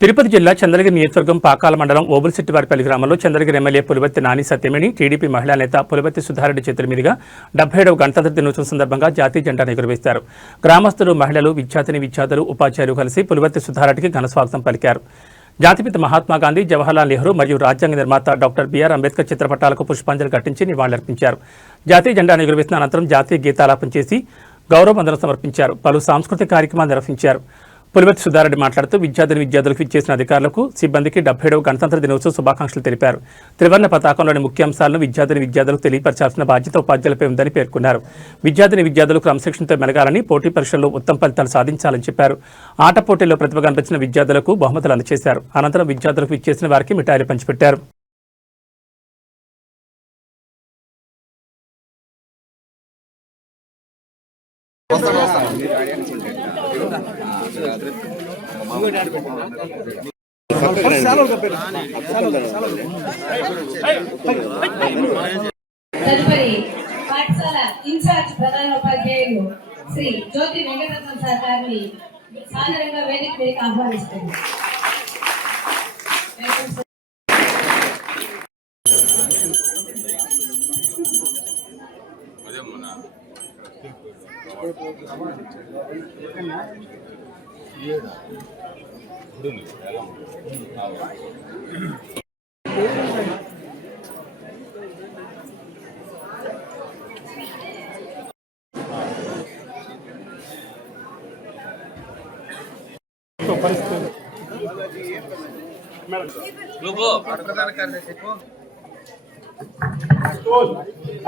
తిరుపతి జిల్లా చంద్రగిరి నియోజకవర్గం పాకాల మండలం ఓబుల్శెట్టివారిపల్లి గ్రామంలో చంద్రగిరి ఎమ్మెల్యే పులివర్తి నాని సత్యమణి, టీడీపీ మహిళా నేత పులివర్తి సుధారెడ్డి చేతుల మీదుగా 77వ గణతంత్ర దినోత్సవం సందర్భంగా జాతీయ జెండాను ఎగురవేశారు. గ్రామస్తులు, మహిళలు, విద్యార్థులు, ఉపాధ్యాయులు కలిసి పులివర్తి సుధారెడ్డికి ఘన స్వాగతం పలికారు. జాతిపిత మహాత్మాగాంధీ, జవహర్లాల్ నెహ్రూ మరియు రాజ్యాంగ నిర్మాత డాక్టర్ బిఆర్ అంబేద్కర్ చిత్రపటాలకు పుష్పాంజలి ఘటించి నివాళులర్పించారు. జాతీయ జెండాను ఎగురవేసిన అనంతరం జాతీయ గీతాలాపన చేసి గౌరవ వందనం సమర్పించారు. పలు సాంస్కృతిక కార్యక్రమాలు నిర్వహించారు. పులివర్తి సుధారెడ్డి మాట్లాడుతూ విద్యార్థులకు ఇచ్చేసిన అధికారులకు, సిబ్బందికి 77వ గణతంత్ర దినోత్సవ శుభాకాంక్షలు తెలిపారు. త్రివర్ణ పతాకంలోని ముఖ్యాంశాలను విద్యార్థులకు తెలియపరచాల్సిన బాధ్యత ఉపాధ్యాయులపై ఉందని పేర్కొన్నారు. విద్యార్థులు క్రమశిక్షణతో మెలగాలని, పోటీ పరీక్షల్లో ఉత్తమ ఫలితాలు సాధించాలని చెప్పారు. ఆట పోటీల్లో ప్రతిభ కనిపించిన విద్యార్థులకు బహుమతులు అందజేశారు. అనంతరం విద్యార్థులకు ఇచ్చేసిన వారికి మిఠాయిలు పంచిపెట్టారు. తదుపరి పాఠశాల ఇన్ఛార్జ్ ప్రధానోపాధ్యాయులు శ్రీ జ్యోతి వెంకటరత్నం సార్ గారిని సాధారణంగా వేదిక మీదకి ఆహ్వానిస్తుంది.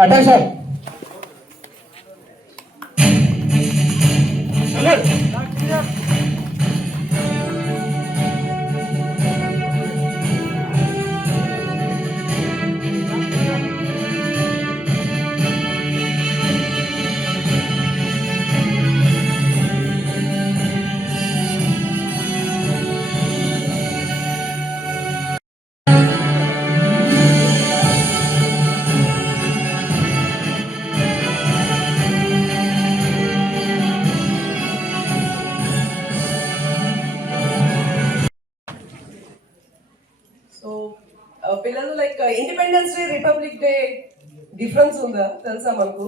Attention. పిల్లలు like independence day, republic day difference ఉందా తెలుసా? మనకు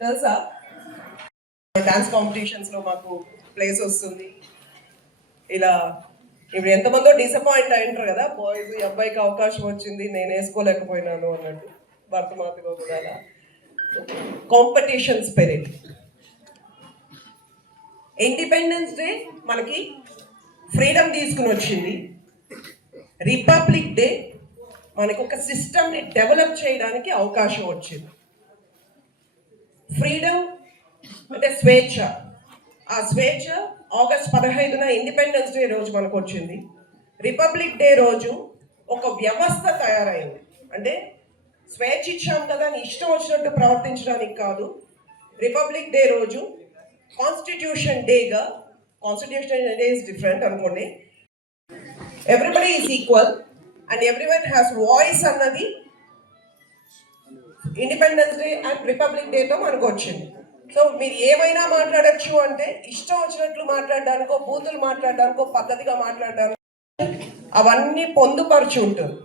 తెలుసా? డాన్స్ కాంపిటీషన్స్ లో మాకు ప్లేస్ వస్తుంది. ఇలా ఇప్పుడు ఎంతమందో డిసప్పాయింట్ అయింటారు కదా, బాయ్స్ ఈ అబ్బాయికి అవకాశం వచ్చింది నేను వేసుకోలేకపోయినాను అన్నట్టు. భరతమాతగా కూడా కాంపిటీషన్ స్పిరిట్. ఇండిపెండెన్స్ డే మనకి ఫ్రీడమ్ తీసుకుని వచ్చింది. రిపబ్లిక్ డే మనకు ఒక సిస్టమ్ని డెవలప్ చేయడానికి అవకాశం వచ్చింది. ఫ్రీడమ్ అంటే స్వేచ్ఛ. ఆ స్వేచ్ఛ ఆగస్ట్ 15న ఇండిపెండెన్స్ డే రోజు మనకు వచ్చింది. రిపబ్లిక్ డే రోజు ఒక వ్యవస్థ తయారైంది. అంటే స్వేచ్ఛ ఇచ్చాం కదా అని ఇష్టం వచ్చినట్టు ప్రవర్తించడానికి కాదు. రిపబ్లిక్ డే రోజు కాన్స్టిట్యూషన్ డేగా, కాన్స్టిట్యూషన్ డే ఇస్ డిఫరెంట్ అనుకోండి, everybody is equal and everyone has voice అన్నది ఇండిపెండెన్స్ డే అండ్ రిపబ్లిక్ డేతో మనకు వచ్చింది. సో మీరు ఏమైనా మాట్లాడచ్చు అంటే ఇష్టం వచ్చినట్లు మాట్లాడడానికో, బూతులు మాట్లాడడానికో, పద్ధతిగా మాట్లాడడానికి అవన్నీ పొందుపరిచి ఉంటుంది.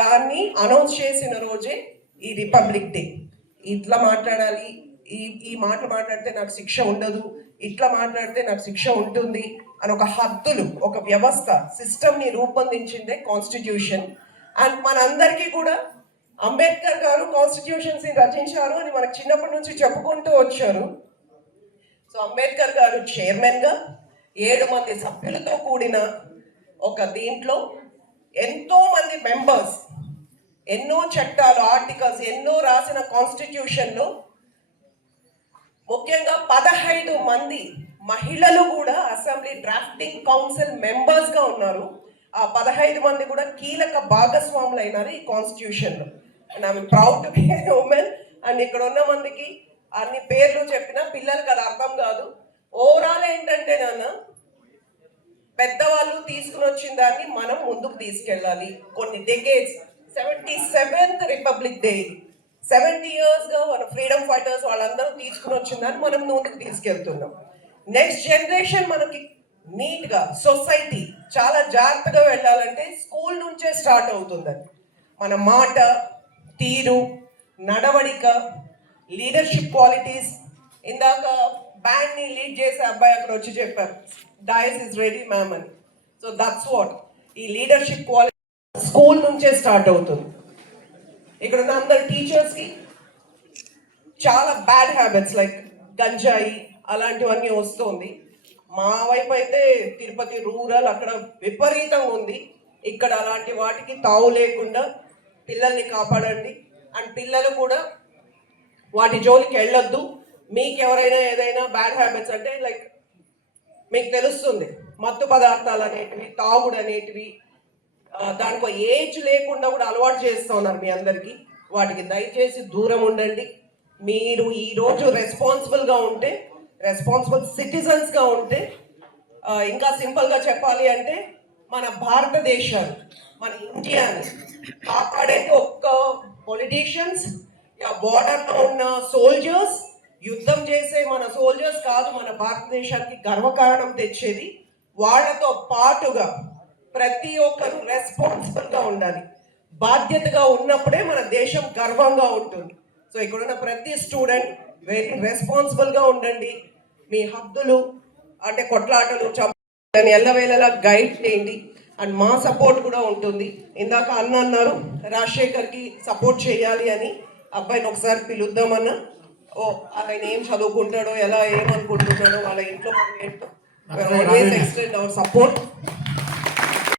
దాన్ని అనౌన్స్ చేసిన రోజే ఈ రిపబ్లిక్ డే. ఇట్లా మాట్లాడాలి, ఈ మాట మాట్లాడితే నాకు శిక్ష ఉండదు, ఇట్లా మాట్లాడితే నాకు శిక్ష ఉంటుంది అని ఒక హద్దులు, ఒక వ్యవస్థ, సిస్టమ్ని రూపొందించిందే కాన్స్టిట్యూషన్. అండ్ మనందరికీ కూడా అంబేద్కర్ గారు కాన్స్టిట్యూషన్స్ ని రచించారు అని మనకు చిన్నప్పటి నుంచి చెప్పుకుంటూ వచ్చారు. సో అంబేద్కర్ గారు చైర్మన్ గా 7 మంది సభ్యులతో కూడిన ఒక దీంట్లో ఎంతో మంది మెంబర్స్, ఎన్నో చట్టాలు, ఆర్టికల్స్ ఎన్నో రాసిన కాన్స్టిట్యూషన్లో ముఖ్యంగా 15 మంది మహిళలు కూడా అసెంబ్లీ డ్రాఫ్టింగ్ కౌన్సిల్ మెంబర్స్ గా ఉన్నారు. ఆ 15 మంది కూడా కీలక భాగస్వాములు అయినారు ఈ కాన్స్టిట్యూషన్ లో. And I'm proud to be A women. And ఇక్కడ ఉన్న మందికి అన్ని పేర్లు చెప్పిన పిల్లలకి అది అర్థం కాదు. ఓవరాల్ ఏంటంటే నాన్న, పెద్దవాళ్ళు తీసుకుని వచ్చిన దాన్ని మనం ముందుకు తీసుకెళ్ళాలి. కొన్ని decades, 77th republic day, 70 years గా మన ఫ్రీడమ్ ఫైటర్స్ వాళ్ళందరూ తీసుకుని వచ్చిందని మనం ముందుకు తీసుకెళ్తున్నాం. నెక్స్ట్ జనరేషన్ మనకి నీట్ గా సొసైటీ చాలా జాగ్రత్తగా వెళ్ళాలంటే స్కూల్ నుంచే స్టార్ట్ అవుతుంది. మన మాట, తీరు, నడవడిక, లీడర్షిప్ క్వాలిటీస్. ఇందాక బ్యాండ్ని లీడ్ చేసే అబ్బాయి అక్కడ వచ్చి చెప్పారు, డైస్ ఇస్ రెడీ మ్యామ్ అని. సో దట్స్ వాట్ ఈ లీడర్షిప్ క్వాలిటీ స్కూల్ నుంచే స్టార్ట్ అవుతుంది. ఇక్కడ ఉన్న అందరు టీచర్స్కి చాలా బ్యాడ్ హ్యాబిట్స్ లైక్ గంజాయి అలాంటివన్నీ వస్తుంది. మా వైపు అయితే తిరుపతి రూరల్ అక్కడ విపరీతంగా ఉంది. ఇక్కడ అలాంటి వాటికి తావు లేకుండా పిల్లల్ని కాపాడండి. అండ్ పిల్లలు కూడా వాటి జోలికి వెళ్ళొద్దు. మీకు ఎవరైనా ఏదైనా బ్యాడ్ హ్యాబిట్స్ అంటే లైక్ మీకు తెలుస్తుంది, మత్తు పదార్థాలు అనేటివి, తాగుడు అనేటివి, దానికి ఏజ్ లేకుండా కూడా అలవాటు చేస్తూ ఉన్నారు మీ అందరికీ. వాటికి దయచేసి దూరం ఉండండి. మీరు ఈరోజు రెస్పాన్సిబుల్గా ఉంటే, రెస్పాన్సిబుల్ సిటిజన్స్గా ఉంటే, ఇంకా సింపుల్గా చెప్పాలి అంటే మన భారతదేశాన్ని, మన ఇండియాని కాపాడేది ఒక్క పొలిటీషియన్స్, బోర్డర్లో ఉన్న సోల్జర్స్, యుద్ధం చేసే మన సోల్జర్స్ కాదు. మన భారతదేశానికి గర్వకారణం తెచ్చేది వాళ్ళతో పాటుగా ప్రతి ఒక్కరు రెస్పాన్సిబుల్గా ఉండాలి. బాధ్యతగా ఉన్నప్పుడే మన దేశం గర్వంగా ఉంటుంది. సో ఇక్కడున్న ప్రతి స్టూడెంట్ వెరీ రెస్పాన్సిబుల్గా ఉండండి. మీ హద్దులు అంటే కొట్లాటలు చంపని ఎల్లవేళలా గైడ్ చేయండి. అండ్ మా సపోర్ట్ కూడా ఉంటుంది. ఇందాక అన్నారు రాజశేఖర్కి సపోర్ట్ చేయాలి అని. అబ్బాయిని ఒకసారి పిలుద్దామన్నా. ఆయన ఏం చదువుకుంటాడో, ఎలా ఏమనుకుంటున్నాడో, వాళ్ళ ఇంట్లో ఏంటో, ఆల్వేస్ ఎక్స్టెండ్ అవర్ సపోర్ట్.